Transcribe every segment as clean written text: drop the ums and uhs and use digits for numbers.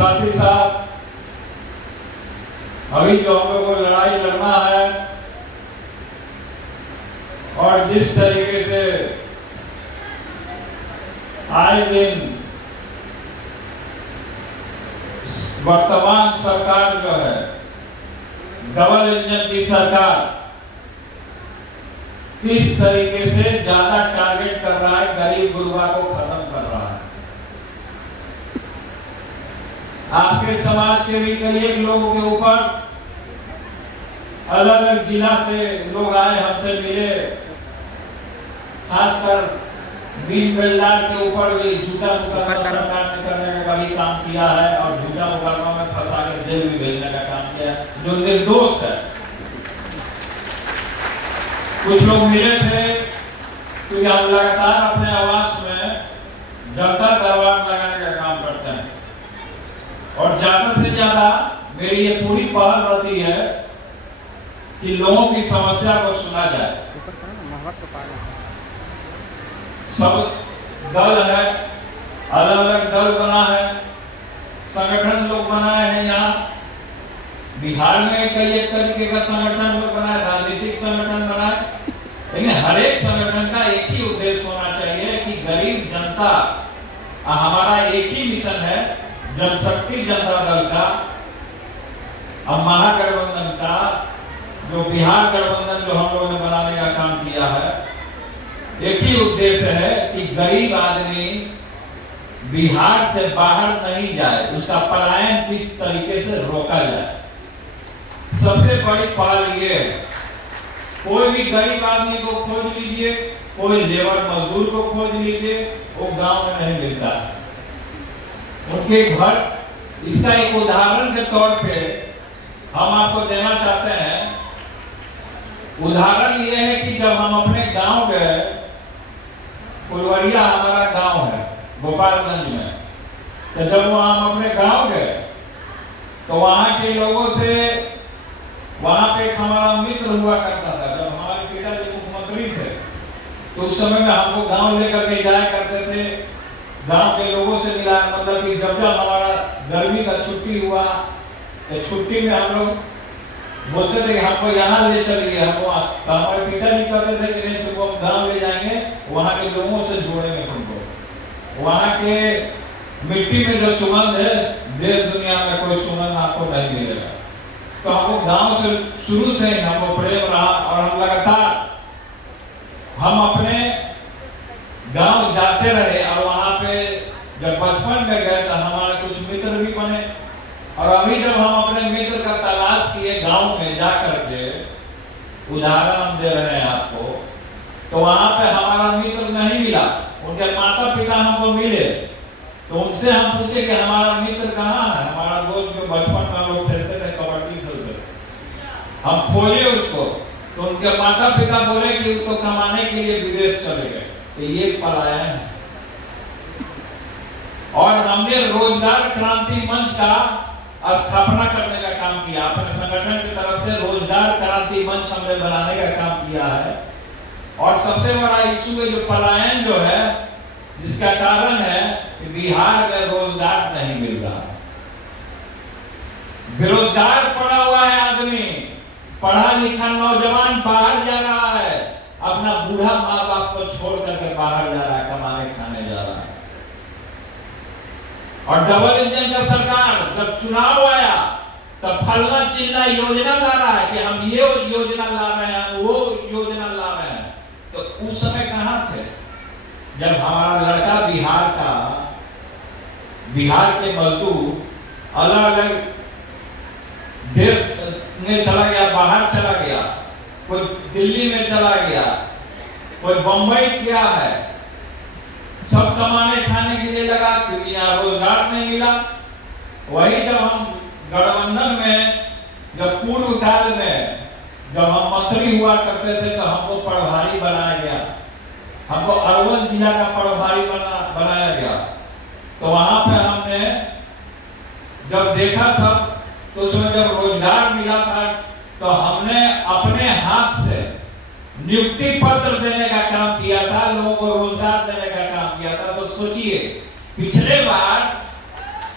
साथ ही साथ अभी जो हम लोगों को लड़ाई लड़ना है और जिस तरीके से आए दिन वर्तमान सरकार जो है डबल इंजन की सरकार किस तरीके से ज्यादा टारगेट कर रहा है, गरीब गुरबा को खत्म कर रहा है। आपके समाज के भी कई लोगों के ऊपर अलग अलग जिला से लोग आए, हमसे मिले, खासकर बीन बेलदार के ऊपर भी झूठा मुकदमा सरकार ने करने का भी काम किया है और झूठा मुकदमा में फंसा कर जेल भी भेजने का काम किया है, जो निर्दोष है। कुछ लोग मिले थे क्योंकि हम लगातार अपने आवास में जनता दरबार लगाने का काम करते हैं और ज्यादा से ज्यादा मेरी ये पूरी पहल रहती है कि लोगों की समस्या को सुना जाए। सब दल है, अलग अलग दल बना है, संगठन लोग बनाए हैं। यहाँ बिहार में कई एक तरीके का संगठन लोग बनाए, राजनीतिक संगठन बनाए, लेकिन हर एक संगठन का एक ही उद्देश्य होना चाहिए कि गरीब जनता, हमारा एक ही मिशन है जनशक्ति जनता दल का, अब महागठबंधन का, जो बिहार गठबंधन जो हम लोगों ने बनाने का काम किया है, एक ही उद्देश्य है कि गरीब आदमी बिहार से बाहर नहीं जाए, उसका पलायन किस तरीके से रोका जाए। सबसे बड़ी पहल ये है, कोई भी गरीब आदमी को खोज लीजिए, कोई लेबर मजदूर को खोज लीजिए, वो गांव में नहीं मिलता। उनके घर, इसका एक उदाहरण के तौर पे हम आपको देना चाहते हैं। उदाहरण ये है कि जब हम अपने गांव गए, फुलवरिया हमारा गांव है गोपालगंज में, तो जब वहां हम अपने गांव गए तो वहां के लोगों से, वहां पे एक हमारा मित्र हुआ करता था, जब हमारे पिताजी मुख्यमंत्री थे तो उस समय में हमको गांव लेकर के जाया करते थे, गांव के लोगों से मिला। मतलब कि जब जब हमारा गर्मी का छुट्टी हुआ तो छुट्टी में हम लोग बोलते थे कि हमको यहाँ ले चलिए, हमको, तो हमारे पिताजी कहते थे कि नहीं, तुमको हम गाँव ले जाएंगे, वहाँ के लोगों से जोड़ेंगे तुमको, वहाँ के मिट्टी में जो सुगंध है देश दुनिया में कोई सुगंध आपको नहीं मिलेगा। तो हमको गांव से शुरू से ही हमको प्रेम रहा और हम लगातार हम अपने गांव जाते रहे और वहां पे जब बचपन में गए तो हमारे कुछ मित्र भी बने और अभी जब हम अपने मित्र का तलाश किए गांव में जाकर के, उदाहरण हम दे रहे हैं आपको, तो वहां पे हमारा मित्र नहीं मिला, उनके माता पिता हमको मिले, तो उनसे हम पूछे कि हमारा मित्र कहाँ है, हमारा दोस्त जो बचपन में लोग खेलते थे, कबड्डी खेलते थे, हम खोजे उसको, तो उनके माता पिता बोले कि उसको कमाने के लिए विदेश चले गए। तो ये पलायन है। और हमने रोजगार क्रांति मंच का स्थापना करने का काम किया, अपने संगठन की तरफ से रोजगार क्रांति मंच हमने बनाने का काम किया है। और सबसे बड़ा इशू है जो पलायन जो है, जिसका कारण है कि बिहार में रोजगार नहीं मिल रहा, बेरोजगार पड़ा हुआ है आदमी, पढ़ा लिखा नौजवान बाहर जा रहा है, अपना बूढ़ा माँ बाप को छोड़ करके बाहर जा रहा है, कमाने खाने जा रहा है। और डबल इंजन का सरकार जब चुनाव आया तब फलना चिल्ला योजना ला रहा है कि हम ये योजना ला रहे हैं, वो योजना ला रहे हैं। तो उस समय कहां थे जब हमारा लड़का बिहार के मजदूर अलग अलग देश में चला गया, बाहर चला गया, कोई दिल्ली में चला गया, कोई बंबई गया है, सब कमाने खाने के लिए लगा क्योंकि यहाँ रोजगार नहीं मिला। वही जब हम गठबंधन में, जब पूर्व काल में जब हम मंत्री हुआ करते थे तो हमको प्रभारी बनाया गया, हमको अरवल जिला का प्रभारी बनाया गया। तो वहां पे हमने जब देखा सब, तो उसमें जब रोजगार मिला था तो हमने अपने हाथ से नियुक्ति पत्र देने का काम किया था, लोगों को रोजगार देने का काम किया था। तो सोचिए, पिछले बार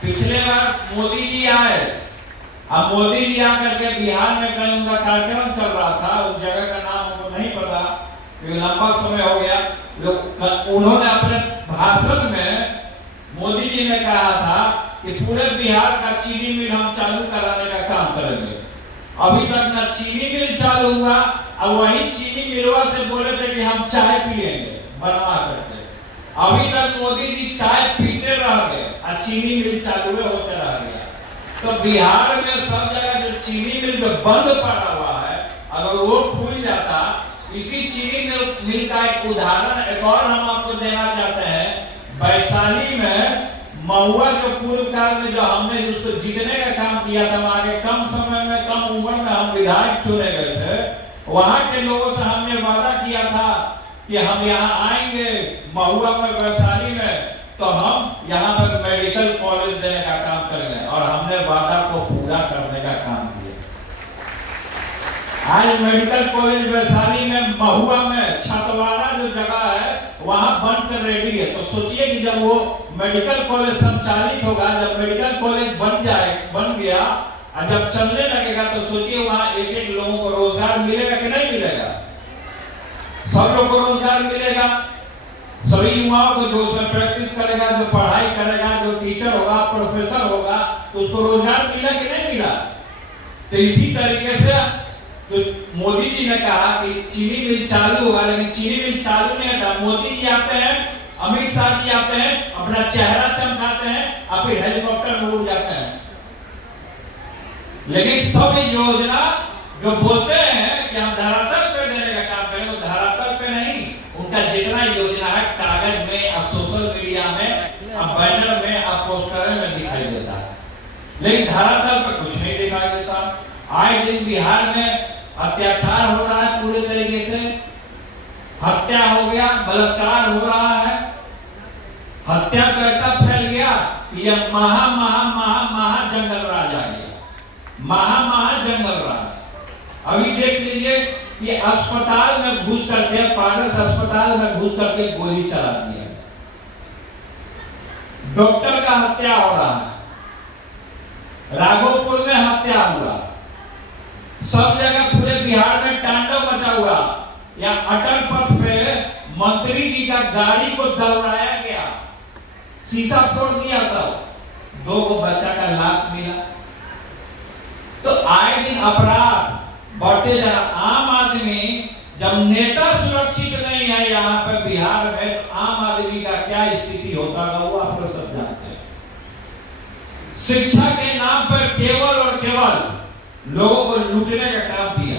पिछले बार मोदी जी आए, अब मोदी जी आकर के बिहार में कहीं उनका कार्यक्रम चल रहा था, उस जगह का नाम हमको नहीं पता, लंबा समय हो गया। उन्होंने अपने भाषण में मोदी जी ने कहा था कि पूरे बिहार का चीनी मिल हम चालू कराने का काम करेंगे। अभी तक न चीनी मिल चालू हुआ, और वही चीनी मिलवा से बोले थे कि हम चाय पिएंगे बनवा करके। अभी तक मोदी जी चाय पीते रह गए और चीनी मिल चालू होते रह गया। तो बिहार में सब जगह जो चीनी मिल जो बंद पड़ा हुआ है, अगर वो खुल जाता, इसी चीनी मिल का एक उदाहरण एक और हम आपको देना चाहते हैं। वैशाली में महुआ जो पूर्व काल में जो हमने उसको जीतने का काम किया था, आगे कम समय में कम उम्र में हम विधायक चुने गए थे, वहां के लोगों से हमने वादा किया था कि हम यहाँ आएंगे महुआ में वैशाली में, तो हम यहाँ पर मेडिकल कॉलेज देने का काम करेंगे, और हमने वादा को पूरा करने का काम किया। आज मेडिकल कॉलेज वैशाली में महुआ में छतवाड़ा जो जगह है वहां बनकर रेडी है। तो सोचिए कि जब वो मेडिकल कॉलेज संचालित होगा, जब मेडिकल कॉलेज बन गया और जब चलने लगेगा, तो सोचिए वहां एक एक लोगों को रोजगार मिलेगा कि नहीं मिलेगा? सब लोगों को रोजगार मिलेगा। सभी युवाओं को जो उसमें प्रैक्टिस करेगा, जो पढ़ाई करेगा, जो टीचर होगा, प्रोफेसर होगा, तो उसको रोजगार मिला कि नहीं मिला? तो इसी तरीके से तो मोदी जी ने कहा कि चीनी मिल चालू होगा, लेकिन चीनी मिल चालू नहीं था। मोदी जी आते हैं, अमित शाह जी आते हैं, अपना चेहरा चमकाते हैं, और फिर हेलीकॉप्टर में उड़ जाते हैं। लेकिन सब योजना जो बोलते हैं कि हम धरातल पे देने का काम करें, वो धरातल पे नहीं, उनका जितना योजना है कागज में और सोशल मीडिया में और बैनर में और पोस्टर में दिखाई देता है, लेकिन धरातल पे कुछ नहीं दिखाई देता। आए दिन बिहार में अत्याचार हो रहा है, पूरे तरीके से हत्या हो गया, बलात्कार हो रहा है। हत्या तो ऐसा फैल गया कि यह महा जंगल राज आ गया, महा जंगल राज। अभी देख लीजिए कि अस्पताल में घुस करके, पारस अस्पताल में घुस करके गोली चला दिया, डॉक्टर का हत्या हो रहा है, राघोपुर में हत्या हुआ, सब जगह पूरे बिहार में तांडव मचा हुआ। या अटल पथ पे मंत्री जी का गाड़ी को दौड़ाया गया, शीशा फोड़ दिया, सब 2 बच्चा का लाश मिला। तो आए दिन अपराध बढ़ते जा रहा। आम आदमी जब नेता सुरक्षित नहीं है यहाँ पे बिहार में, तो आम आदमी का क्या स्थिति होता है वो आप लोग सब जानते हैं। शिक्षा के नाम पर केवल और केवल लोगों को लूटने का काम किया।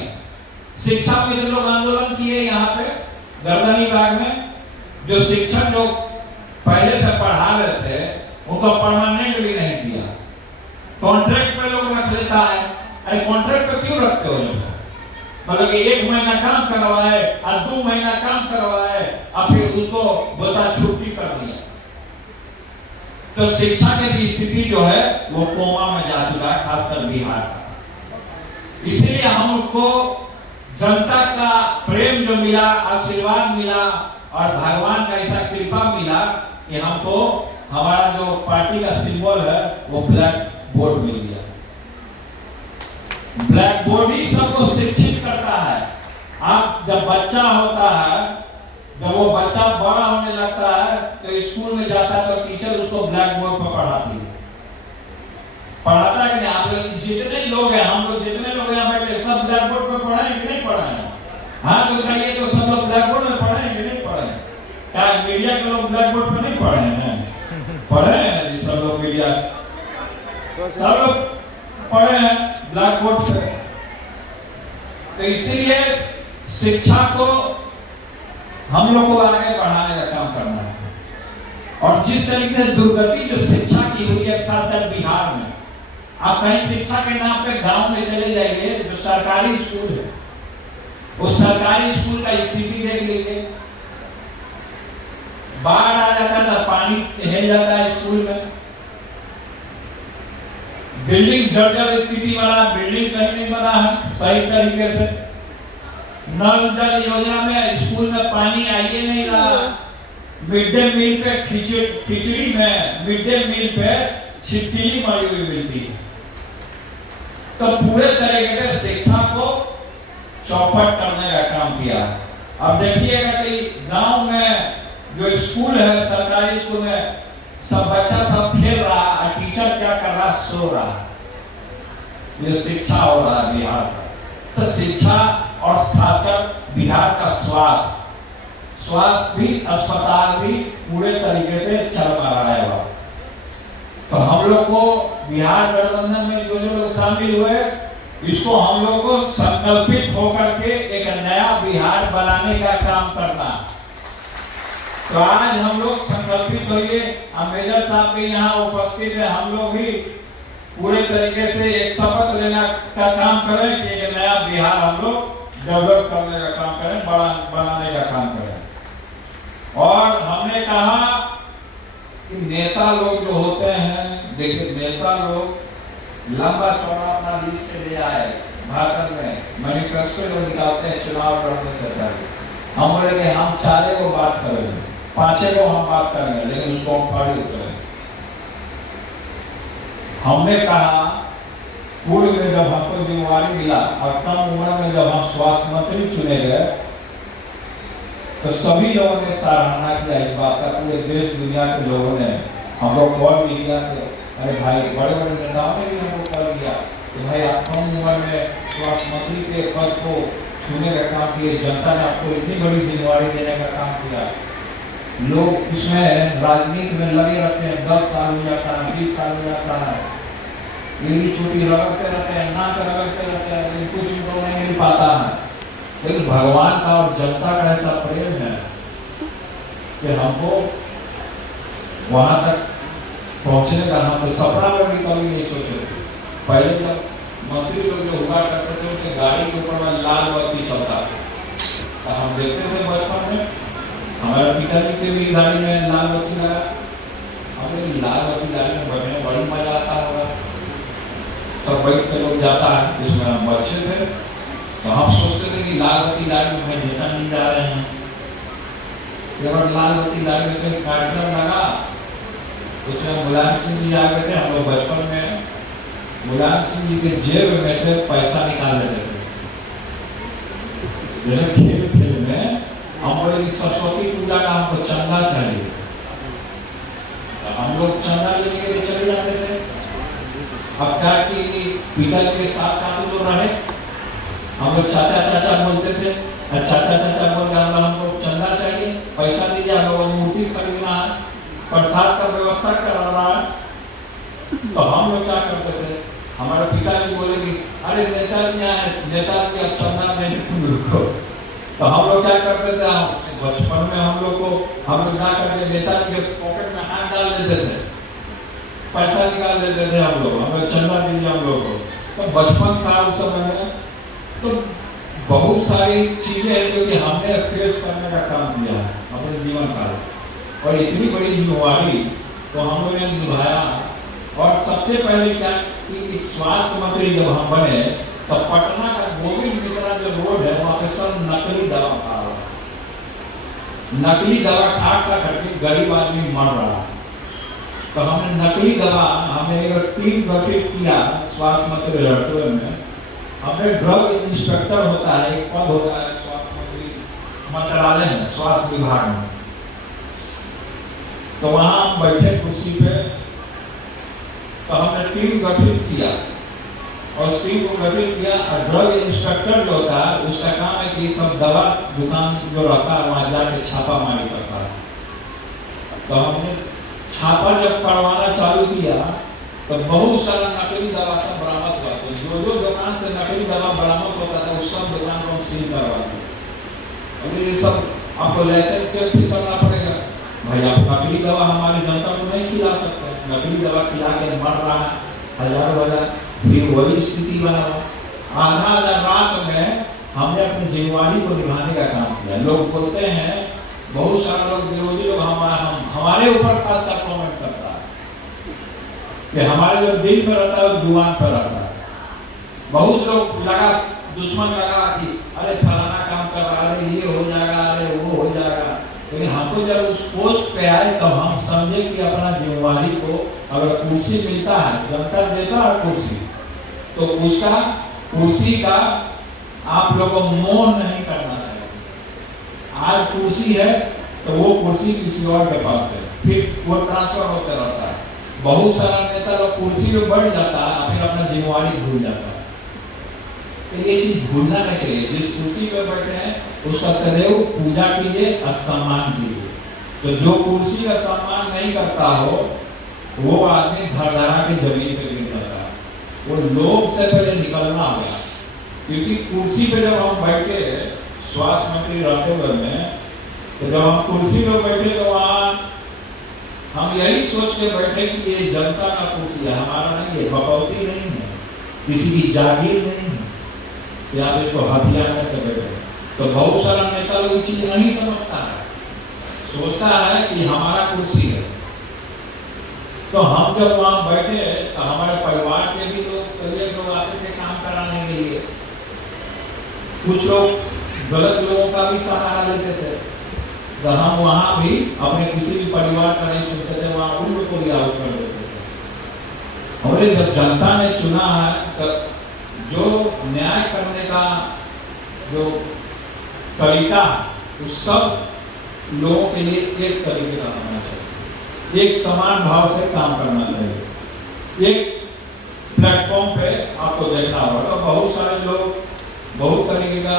शिक्षा में जो लोग आंदोलन किए यहाँ पे गर्दनी बाग में, जो शिक्षक लोग पहले से पढ़ा रहे थे उनको परमानेंट भी नहीं किया, कॉन्ट्रैक्ट पे लोग रख लेता है। अरे कॉन्ट्रैक्ट पे क्यों रखते हो? मतलब कि 1 महीना काम करवाए और 2 महीना काम करवाए और फिर उसको बोलता छुट्टी कर दिया। तो शिक्षा की स्थिति जो है वो कोमा में जा चुका है, खासकर बिहार का। इसलिए हमको जनता का प्रेम जो मिला, आशीर्वाद मिला, और भगवान का ऐसा कृपा मिला कि हमको हमारा जो पार्टी का सिंबल है वो ब्लैक बोर्ड मिल गया। ब्लैक बोर्ड ही सबको शिक्षित करता है। आप जब बच्चा होता है, जब वो बच्चा बड़ा होने लगता है तो स्कूल में जाता है, तो टीचर उसको ब्लैक बोर्ड पर पढ़ाती है, पढ़ाता है कि आप लोग जितने लोग हैं, हम लोग जितने लोग यहाँ बैठे सब ब्लैक बोर्ड पर पढ़े हैं कि नहीं पढ़े हैं? हाँ तो बताइए, तो सब लोग ब्लैक बोर्ड में पढ़े हैं कि नहीं पढ़े हैं? क्या मीडिया के लोग ब्लैक बोर्ड पर नहीं पढ़े हैं? पढ़े हैं सब लोग, मीडिया सब लोग पढ़े हैं ब्लैक बोर्ड पे। तो इसीलिए शिक्षा को हम लोग को आगे बढ़ाने का काम करना है। और जिस तरीके से दुर्गति जो शिक्षा की हुई है खासकर बिहार में, आप कहीं शिक्षा के नाम पे गांव में चले जाइए, जो सरकारी स्कूल है उस सरकारी स्कूल का स्थिति देख लीजिए। बाढ़ आ जाता था, पानी हिल जाता है स्कूल में, बिल्डिंग जर्जर स्थिति बना, बिल्डिंग कहीं नहीं बना है सही तरीके से। नल जल योजना में स्कूल में पानी आइए नहीं रहा। मिड डे मील पे खिचड़ी में मिड डे मील पे छिपकली मरी हुई मिलती है। तो पूरे तरीके से शिक्षा को चौपट करने का काम किया। अब देखिएगा कि गांव में जो स्कूल है, सरकारी स्कूल में सब बच्चा सब खेल रहा है, टीचर क्या कर रहा, सो रहा। ये शिक्षा हो रहा है बिहार का। तो शिक्षा और खासकर बिहार का स्वास्थ्य भी, अस्पताल भी पूरे तरीके से चल रहा है। तो हम लोग को बिहार गठबंधन में जो लोग शामिल हुए, इसको हम लोग को संकल्पित होकर के एक नया बिहार बनाने का काम करना। तो आज हम लोग संकल्पित होइए, अम्बेडकर साहब भी यहाँ उपस्थित है, हम लोग भी पूरे तरीके से एक शपथ लेना का काम करें कि एक नया बिहार हम लोग डेवलप करने का काम करें, बनाने का काम करें। और हमने कहा कि नेता लोग जो होते हैं, देखिए नेता लोग लंबा चौड़ा अपना लिस्ट ले आए, भाषण में मैनिफेस्टो जो निकालते हैं चुनाव लड़ने से पहले, हम बोले कि हम 4 को बात करेंगे, 5 को हम बात करेंगे, लेकिन उसको हम फाड़ी करेंगे। हमने कहा पूर्व में जब हमको जिम्मेवारी मिला और कम उम्र में जब हम स्वास्थ्य मंत्री चुने गए, तो सभी लोगों ने सराहना किया इस बात का, पूरे देश दुनिया के लोगों ने हम लोग कॉल भी किया कि अरे भाई, बड़े बड़े नेताओं ने भी हमको कॉल किया कि भाई आप कम उम्र में स्वास्थ्य मंत्री के पद को चुने का काम किए, जनता ने आपको इतनी बड़ी जिम्मेवारी देने का काम किया। लोग इसमें राजनीति में लगे रहते हैं, 10 साल हो जाता है, 20 साल हो जाता है, यही छुट्टी रगड़ते रहते हैं, नाक रगड़ते रहते हैं, लेकिन कुछ उनको नहीं मिल पाता है। लेकिन भगवान का और जनता का ऐसा प्रेम है कि हमको वहां तक पहुंचने का हम तो सपना में भी कभी नहीं सोचे थे। पहले जब मंत्री लोग जो हुआ करते थे, उनके गाड़ी के ऊपर में लाल बत्ती चलता था, तो हम देखते थे बचपन में, हमारे पिताजी के भी गाड़ी में लाल बत्ती लगा। हमें लाल बत्ती गाड़ी में बैठने में बड़ी मजा आता होगा, सब बैठ के लोग जाता है, जिसमें हम बच्चे थे तो हम सोचते थे कि लाल बत्ती गाड़ी में नेता नहीं जा रहे हैं। जब लाल बत्ती गाड़ी में कोई कार्यक्रम लगा, उसमें मुलायम सिंह जी आ गए थे। हम लोग बचपन में मुलायम सिंह जी के जेब में से पैसा निकाल लेते थे। जैसे खेल में हम बोले सरस्वती पूजा का हमको चंदा चाहिए, तो हम लोग चंदा लेने के लिए चले जाते थे। अब क्या कि पिताजी के साथ साथ लोग रहे, हम लोग चाचा चाचा बोलते थे, चाचा चाचा बोल के हमको चंदा चाहिए, पैसा दीजिए, हम लोग मूर्ति खरीदना है, प्रसाद का व्यवस्था करा रहा है। तो हम लोग क्या करते थे, हमारे पिताजी बोले कि अरे नेताजी आए, नेताजी अब चंदा देने तुम रुको। तो हम लोग क्या करते थे, बचपन में हम लोग क्या करते, नेताजी के पॉकेट में हाथ डाल देते थे, पैसा निकाल देते थे हम लोग, हमें चंदा दीजिए हम लोग को। तो बचपन था उस समय में, तो बहुत सारी चीजें हैं जो कि हमने फेस करने का काम किया है अपने जीवन काल, और इतनी बड़ी जिम्मेवारी तो हम लोगों ने निभाया। और सबसे पहले क्या कि स्वास्थ्य मंत्री जब हम बने, तो पटना का गोविंद मित्रा जो रोड है, वहां पे सब नकली दवा खा रहा, नकली दवा खा करके गरीब आदमी मर रहा। तो हमने नकली दवा, हमने एक टीम गठित किया स्वास्थ्य मंत्री लड़कों में। हमने ड्रग इंस्पेक्टर होता है, एक पद होता है स्वास्थ्य मंत्री मंत्रालय में, स्वास्थ्य विभाग में। तो वहां हम बैठे कुर्सी पे, तो हमने टीम गठित किया और उस टीम को गठित किया। और ड्रग इंस्पेक्टर जो होता है, उसका काम है कि सब दवा दुकान जो रहता है वहां जाके छापामारी करता है। तो हमने छापा जब पड़वाना चालू किया, तो बहुत सारा नकली दवा सब बरामद हुआ। तो जो दुकान से नकली दवा बरामद होता था, उस सब दुकान को हम सील करवाते। और ये सब आपको लाइसेंस कैसे करना पड़ेगा भाई, आप नकली दवा हमारी जनता को नहीं खिला सकते। नकली दवा खिला के मर रहा है हजारों हजार, फिर वही स्थिति बना हुआ। आधा रात में हमने अपनी जिम्मेवारी को निभाने का काम किया। लोग बोलते हैं, बहुत सारे लोग विरोधी लोग हमारे ऊपर खास सा कमेंट करता है कि हमारे जो दिल पे रहता है वो जुबान पर रहता है। बहुत लोग लगा दुश्मन लगा कि अरे फलाना काम कर रहा है, ये हो जाएगा, अरे वो हो जाएगा। लेकिन हमको जब उस पोस्ट पे आए, तब हम समझे कि अपना जिम्मेवारी को अगर कुर्सी मिलता है, जनता देता है कुर्सी, तो उसका कुर्सी का आप लोगों को मोह नहीं करना चाहिए। आज कुर्सी है तो वो कुर्सी किसी और के पास है, फिर वो ट्रांसफर होता रहता है। बहुत सारा नेता लोग कुर्सी पे बढ़ जाता है, फिर अपना जिम्मेवारी भूल जाता है। तो ये चीज भूलना नहीं चाहिए। जिस कुर्सी पे बैठे हैं उसका सदैव पूजा कीजिए और सम्मान कीजिए। तो जो कुर्सी का सम्मान नहीं करता हो वो आदमी धड़धड़ा के जमीन पे गिर जाता है। वो लोग से पहले निकलना होगा, क्योंकि कुर्सी पे जब हम बैठे, स्वास्थ्य मंत्री रहते हुए में, तो जब हम कुर्सी पे बैठे तो वहाँ हम यही सोच के बैठे कि ये जनता का कुर्सी है, हमारा नहीं है, बकौती नहीं है, किसी की जागीर नहीं है, या तो हथियार करके बैठे। तो बहुत सारा नेता लोग चीज नहीं समझता है, सोचता है कि हमारा कुर्सी है। तो हम जब वहां बैठे तो हमारे परिवार के भी लोग आते थे काम कराने के लिए। कुछ लोग गलत लोगों का भी सहारा लेते थे, तो हम वहां भी अपने किसी भी परिवार का नहीं सुनते थे, वहां उन लोग को भी आउट कर देते थे। और जब जनता ने चुना है तो जो न्याय करने का जो तरीका उस सब लोगों के लिए एक तरीके का होना चाहिए, एक समान भाव से काम करना चाहिए। एक प्लेटफॉर्म पे आपको देखना होगा तो बहुत सारे लोग बहुत तरीके का।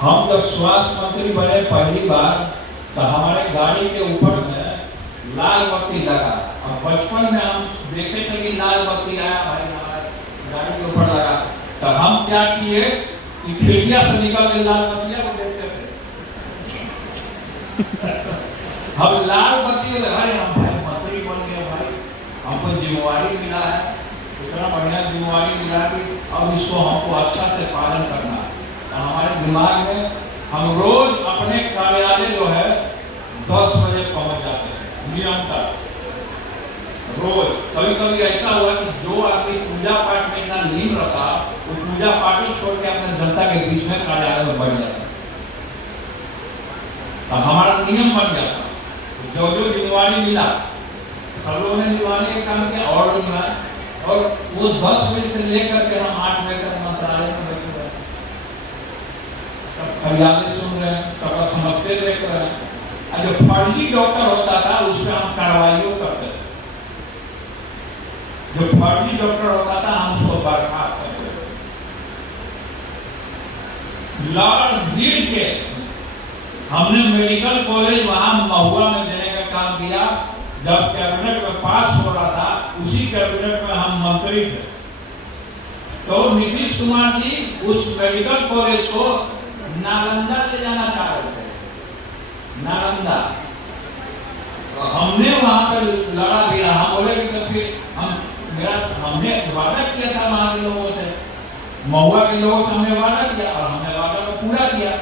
हम जब स्वास्थ्य मंत्री बने पहली बार तो हमारे गाड़ी के ऊपर में लाल बत्ती लगा, और बचपन में हम देखे थे कि लाल बत्ती आया भाई हमारे गाड़ी के ऊपर लगा, तो हम क्या किए कि खिड़कियां से निकल के लाल बत्तियां को देखते थे। हम लाल बत्ती लगाए, हम भाई मंत्री बन गए, भाई हमको जिम्मेवारी मिला है, इतना बढ़िया जिम्मेवारी मिला कि अब इसको हमको अच्छा से पालन करना है। हमारे दिमाग में हम रोज अपने कार्यालय जो है 10 बजे पहुंच जाते हैं निरंतर रोज। कभी कभी ऐसा हुआ कि जो आदमी पूजा पाठ में इतना लीन रहता वो पूजा पाठ ही छोड़ के अपने जनता के बीच में कार्यालय में बढ़ जाता। तो हमारा नियम बन जाता, जो जो जिम्मेवारी मिला सब लोगों ने निभाने का काम किया और निभाया। और वो 10 बजे से लेकर के हम 8 बजे तक मंत्रालय में बैठे हुए, हरियाणा सुन रहे हैं, सबका समस्या देख रहे हैं। जो फर्जी डॉक्टर होता था उस पर हम कार्रवाई करते थे, जो फर्जी डॉक्टर होता था हम उसको बर्खास्त करते थे। लड़ भीड़ के हमने मेडिकल कॉलेज वहां महुआ में देने का काम किया। जब कैबिनेट में पास हो रहा था उसी कैबिनेट में हम मंत्री थे, तो नीतीश कुमार जी उस मेडिकल कॉलेज को नालंदा ले जाना चाह रहे थे, नालंदा। तो हमने वहां पर लड़ा भी, हम बोले कि तो फिर हमने वादा किया था वहां के लोगों से, महुआ के लोगों से हमने वादा किया और हमने वादा को पूरा किया।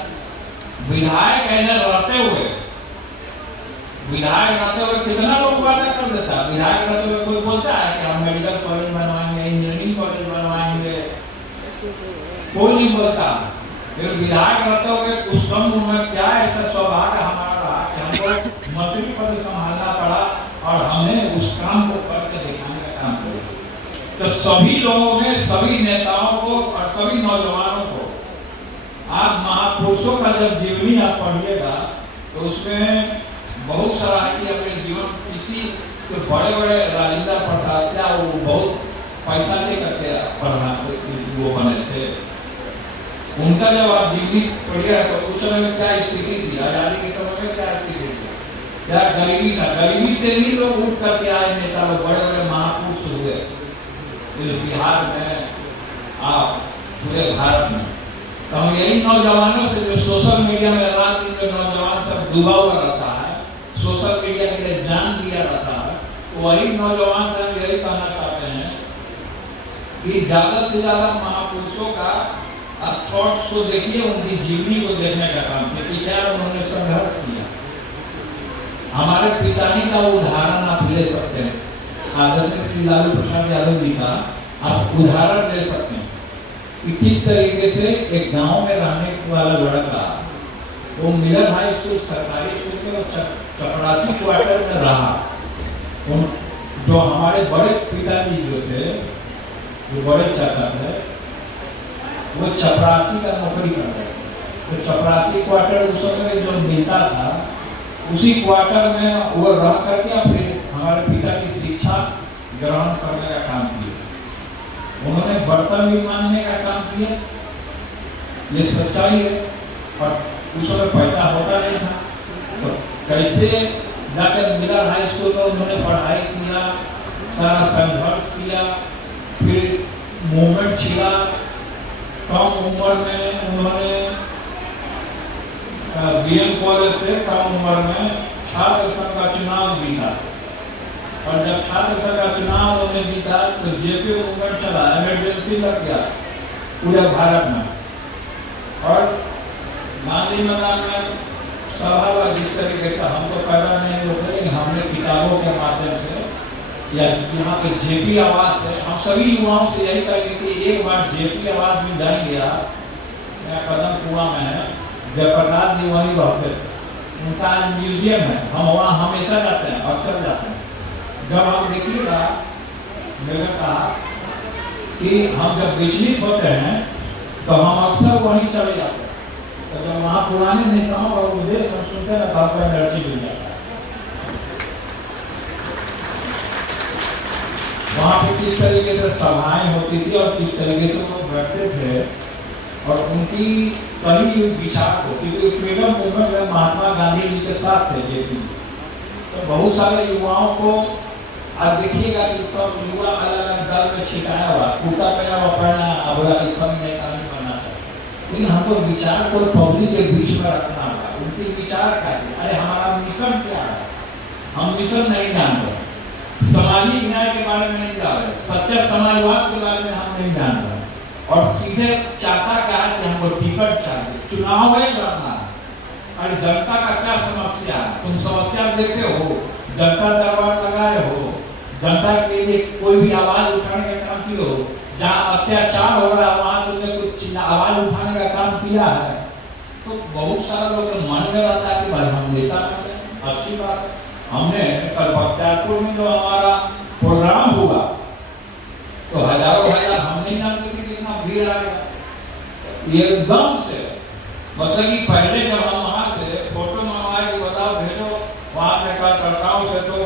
विधायक रहते हुए कितना लोग वादा कर देता। विधायक रहते हुए कोई बोलता है कि हम मेडिकल कॉलेज बनवाएंगे, इंजीनियरिंग कॉलेज बनवाएंगे, कोई नहीं बोलता। फिर विधायक रहते हुए उस कम उम्र में क्या ऐसा सौभाग्य हमारा रहा कि हमको मंत्री पद संभालना पड़ा और हमने उस काम को करके दिखाने का काम किया। तो सभी लोगों में, सभी नेताओं को और सभी नौजवानों को, आप महापुरुषों का जब जीवनी आप पढ़िएगा तो उसमें बहुत सारा है कि अपने जीवन किसी तो बड़े बड़े राजेंद्र प्रसाद क्या वो बहुत पैसा ले करके पढ़ना वो बने थे। उनका जब आप जीवनी पढ़िएगा तो उस समय में क्या स्थिति थी, आजादी के समय में क्या स्थिति थी, क्या गरीबी था। गरीबी से भी लोग उठ करके आए नेता लोग, बड़े बड़े महापुरुष हुए इस बिहार में, आप पूरे भारत में। तो हम यही नौजवानों से जो सोशल मीडिया में रात दिन जो नौजवान सब डूबा हुआ रहता है, सोशल मीडिया के लिए जान दिया रहता है, वही नौजवान से हम यही कहना चाहते हैं कि ज्यादा से ज्यादा महापुरुषों का आप थॉट्स को देखिए, उनकी जीवनी को देखने का काम कीजिए, क्या उन्होंने संघर्ष किया। हमारे पिताजी का उदाहरण आप ले सकते हैं, आदरणीय श्री लालू प्रसाद यादव जी का आप उदाहरण ले सकते हैं कि किस तरीके से एक गांव में रहने वाला लड़का, वो मिलन हाई स्कूल सरकारी स्कूल के चपरासी क्वार्टर में रहा, जो हमारे बड़े पिताजी जो थे, जो बड़े चाचा थे, वो चपरासी का नौकरी करते थे। तो चपरासी क्वार्टर उस समय जो मिलता था, उसी क्वार्टर में वो रह करके फिर हमारे पिता की शिक्षा ग्रहण करने का काम किया। उन्होंने बर्तन भी मांजने का काम किया, ये सच्चाई है। और उस समय पैसा होता नहीं था, तो कैसे जाकर मिलर हाई स्कूल में उन्होंने पढ़ाई किया, सारा संघर्ष किया, फिर मूवमेंट छिड़ा। कम उम्र में उन्होंने बीएम कॉलेज से कम उम्र में छात्र संघ का चुनाव जीता। और जब छात्र संघ का चुनाव उन्होंने जीता तो जेपी मूवमेंट चला, इमरजेंसी लग गया पूरे भारत में। और गांधी मैदान में सभा हुआ, जिस तरीके से हम तो पैदा नहीं होते, लेकिन हमने किताबों के माध्यम से या यहाँ पे जेपी आवास है, हम सभी युवाओं से यही कहेंगे कि एक बार जेपी आवास में जाएंगे आप, कदम कुआं में है, जयप्रकाश जी वहीं रहते थे, उनका म्यूजियम है, हम वहाँ हमेशा जाते हैं, अक्सर जाते हैं। जब हम देखिएगा, मैंने कहा कि हम जब विचलित होते हैं तो हम अक्सर वहीं चले जाते हैं। तो जब वहाँ पुराने नेताओं और उद्देश्य हम सुनते हैं तो आपको एनर्जी मिल जाता है। वहाँ पे किस तरीके से सभाएं होती थी और किस तरीके से वो बैठते थे और उनकी कई विचार को, क्योंकि फ्रीडम मूवमेंट में महात्मा गांधी जी के साथ थे जेपी, तो बहुत सारे युवाओं को आप देखिएगा कि सब युवा अलग अलग दल में छिटाया हुआ, कुर्ता पजामा पहना, अब कि सब नेता नहीं बनना चाहिए, लेकिन हमको विचार को पब्लिक के बीच में रखना होगा। उनके विचार क्या है, अरे हमारा मिशन क्या है, हम मिशन नहीं जानते, सामाजिक न्याय के बारे में नहीं जान रहे, सच्चे समाजवाद के बारे में हम नहीं जान रहे, और सीधे चाहता क्या है कि हमको टिकट चाहिए, चुनाव है लड़ना। अरे जनता का क्या समस्या है, तुम समस्या देखे हो, जनता दरबार लगाए हो, जनता के लिए कोई भी आवाज उठाने का काम किया हो, जहाँ अत्याचार हो रहा है वहां तुमने कुछ आवाज उठाने का काम किया है। तो बहुत सारे लोग मन में रहता है कि भाई हम नेता बने, अच्छी बात है। हमने कल बख्तियारपुर में जो हमारा प्रोग्राम हुआ तो हजारों हजार, हम नहीं जानते थे कितना भीड़ आ गया एकदम से। मतलब कि पहले जब हम वहां से फोटो मंगवाए कि बताओ भेजो वहां के कार्यकर्ताओं से, तो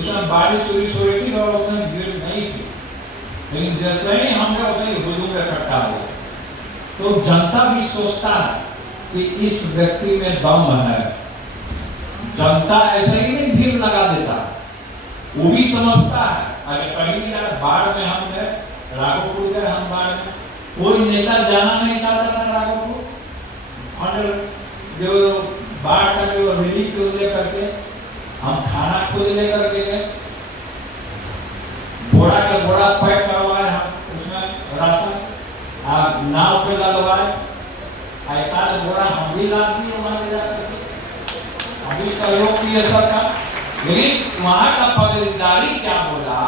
उसमें बारिश हो रही थी और उसमें भीड़ नहीं थी, लेकिन जैसे ही हमने उसे हुजूम इकट्ठा हो तो जनता भी सोचता है कि इस व्यक्ति में दम है। जनता ऐसे ही नहीं भीड़ लगा देता, वो भी समझता है। अगर कहीं भी बाढ़ में हम गए, राघोपुर गए, हम बाढ़ में, कोई नेता जाना नहीं चाहता था राघोपुर, जो बाढ़ का जो रिलीफ को लेकर के हम खाना खुद लेकर के गए, बोरा के बोरा पैक करवाए, हम उसमें राशन नाव पे लगवाए, एकाध बोरा हम भी ला दिए वहां ले जाकर के, अभी सहयोग किए सरकार। लेकिन वहां का पदाधिकारी क्या बोला,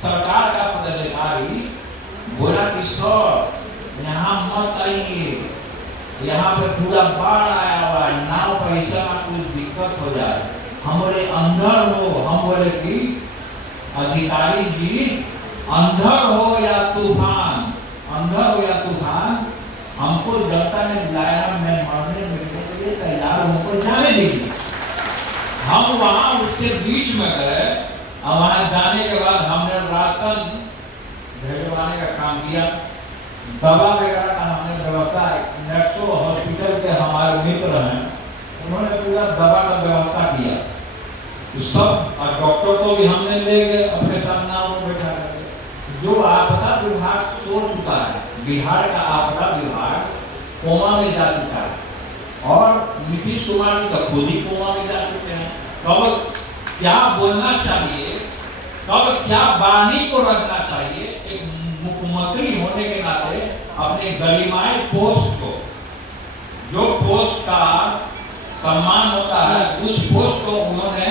सरकार का पदाधिकारी बोला कि सर यहाँ मत आइए, यहाँ पे पूरा बाढ़ आया हुआ है, नाव पैसा में कुछ दिक्कत हो जाए, हमारे अंदर हो। हम बोले कि अधिकारी जी अंदर हो या तूफान, अंदर हो या तूफान, हमको जनता ने बुलाया, मैं मरने मिलने के लिए तैयार हूं, हमको जाने दीजिए। हम वहां उसके बीच में गए और वहां जाने के बाद हमने राशन भेजवाने का काम किया, दवा वगैरह का हमने व्यवस्था, नेक्सो हॉस्पिटल के हमारे मित्र हैं, उन्होंने पूरा दवा का व्यवस्था किया, तो सब डॉक्टर को भी हमने ले गए अपने साथ नाव में बैठा करके। जो आपदा विभाग सो चुका है, बिहार का आपदा विभाग कोमा में जा चुका है और नीतीश कुमार जी खुद ही कोमा में जा चुके हैं। कब क्या बोलना चाहिए, कब क्या वाणी को रखना चाहिए, एक मुख्यमंत्री होने के नाते अपने गरिमाई पोस्ट को, जो पोस्ट का सम्मान होता है, उस पोस्ट को उन्होंने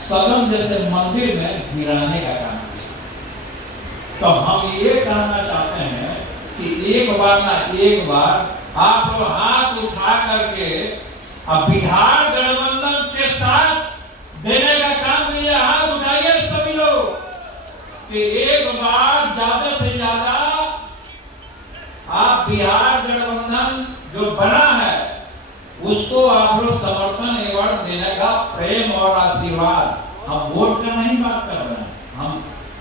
सदन जैसे मंदिर में गिराने का काम किया। तो हम ये कहना चाहते हैं कि एक बार ना एक बार आप लोग हाथ उठा करके अब बिहार गठबंधन के साथ देने का काम करिए, हाथ उठाइए सभी लोग। कि एक बार ज्यादा से ज्यादा आप बिहार गठबंधन जो बना है उसको आप लोग समर्थन एवं देने का प्रेम और आशीर्वाद, हम वोट का नहीं बात कर रहे हैं, हम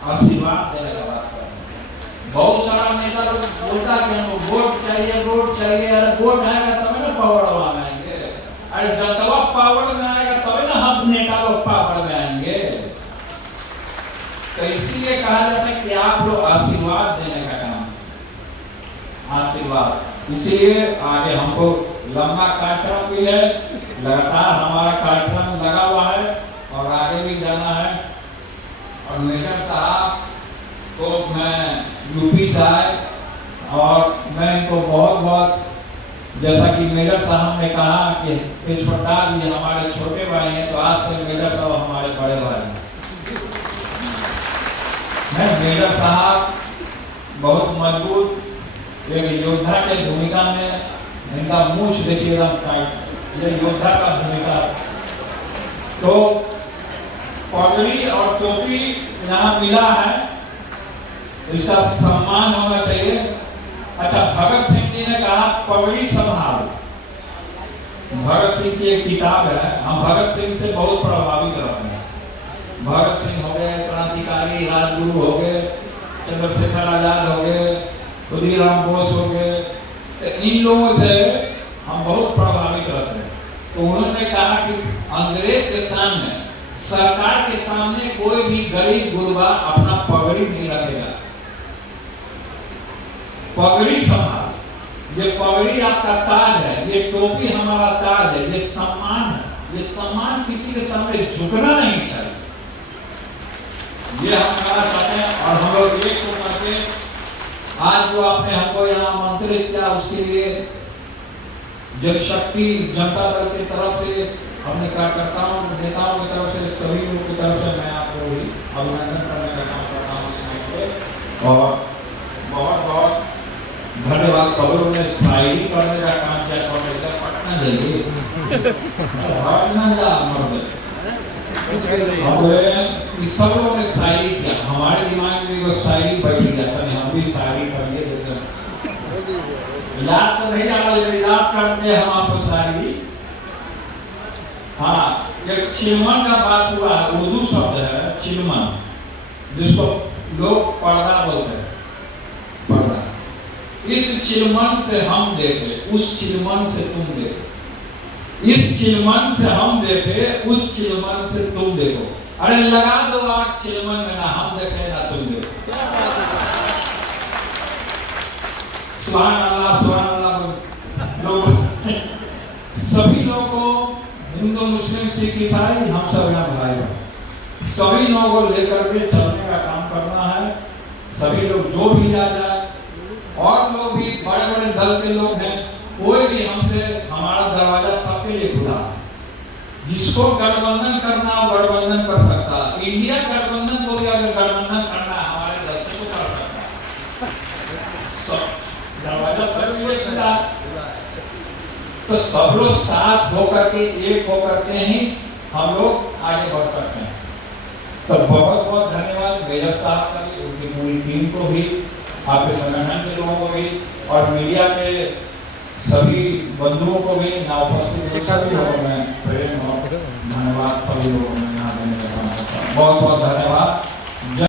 आशीर्वाद देने का बात कर रहे हैं। बहुत सारा नेता लोग बोलता कि हमको वोट चाहिए, वोट चाहिए। अरे वोट आएगा तब ना पावर वाला आएंगे, अरे जब पावर में आएगा तब ना हम नेता लोग पावर में आएंगे। तो इसीलिए कहा जाता है कि आप लोग आशीर्वाद देने का काम, आशीर्वाद। इसीलिए आगे हमको लंबा कार्यक्रम भी है, लगातार हमारा कार्यक्रम लगा हुआ है और आगे भी जाना है। और मेजर साहब को मैं यूपी से आए और मैं इनको बहुत बहुत, जैसा कि मेजर साहब ने कहा कि तेज प्रताप ये हमारे छोटे भाई हैं, तो आज से मेजर साहब हमारे बड़े भाई हैं। मेजर साहब बहुत मजबूत एक योद्धा के भूमिका में, इनका मूछ देखिए एकदम टाइट, ये योद्धा का भूमिका। तो पगड़ी और टोपी यहाँ मिला है, इसका सम्मान होना चाहिए। अच्छा, भगत सिंह जी ने कहा पगड़ी संभाल। भगत सिंह की एक किताब है, हम भगत सिंह से बहुत प्रभावित रहते हैं। भगत सिंह हो गए, क्रांतिकारी राजगुरु हो गए, चंद्रशेखर आजाद हो गए, खुदीराम बोस हो गए, तो इन लोगों से हम बहुत प्रभावित रहते हैं। तो उन्होंने कहा कि अंग्रेज के सामने, सरकार के सामने कोई भी गरीब गुरबा अपना पगड़ी नहीं रखेगा। पगड़ी संभाल, ये पगड़ी आपका ताज है, ये टोपी हमारा ताज है, ये सम्मान है। ये सम्मान किसी के सामने झुकना नहीं चाहिए, ये हम कहना चाहते हैं। और हम लोग एक को करके आज जो आपने हमको यहाँ आमंत्रित किया, उसके लिए जनशक्ति जनता दल की तरफ से, अपने कार्यकर्ताओं नेताओं की तरफ से, सभी लोगों की तरफ से मैं आपको अभिनंदन करने का काम करता हूँ। और बहुत बहुत धन्यवाद। सब लोगों ने शायरी करने का काम किया, पटना जाइए सब लोगों ने शायरी किया, हमारे दिमाग में वो शायरी बैठ जाता है, हम भी शायरी करिए देते हैं। याद तो नहीं आ रहा, याद करते हैं हम आपको शायरी। हाँ, एक चिलमन का बात हुआ है, उर्दू शब्द है चिलमन, जिसको लोग पर्दा बोलते हैं, पर्दा। इस चिलमन से हम देखे, उस चिलमन से तुम देखो, इस चिलमन से हम देखे, उस चिलमन से तुम देखो। अरे लगा दो आग चिलमन में, ना हम देखे ना तुम देखो। सुभान अल्लाह, सुभान अल्लाह। लोग सभी लोगों को, हिंदू मुस्लिम सिख ईसाई, हम सब यहाँ भाई, सभी लोगों को लेकर के चलने का काम करना है। सभी लोग जो भी आ जाए, और लोग भी बड़े बड़े दल के लोग हैं, कोई भी हमसे, हमारा दरवाजा सबके लिए खुला है। जिसको गठबंधन करना हो गठबंधन कर सकता है। इंडिया गठबंधन को भी अगर गठबंधन करना है हमारे दल से, तो कर सकता है। दरवाजा सबके लिए खुला है। तो सब लोग साथ होकर के, एक होकर के ही हम लोग आगे बढ़ सकते हैं। तो बहुत बहुत धन्यवाद मेजर साहब का भी, उनकी पूरी टीम को भी, आपके संगठन के लोगों को भी, और मीडिया के सभी बंधुओं को भी, यहाँ उपस्थित सभी लोगों में प्रेम और धन्यवाद। सभी लोगों में यहाँ देने का काम करता हूँ। बहुत बहुत धन्यवाद।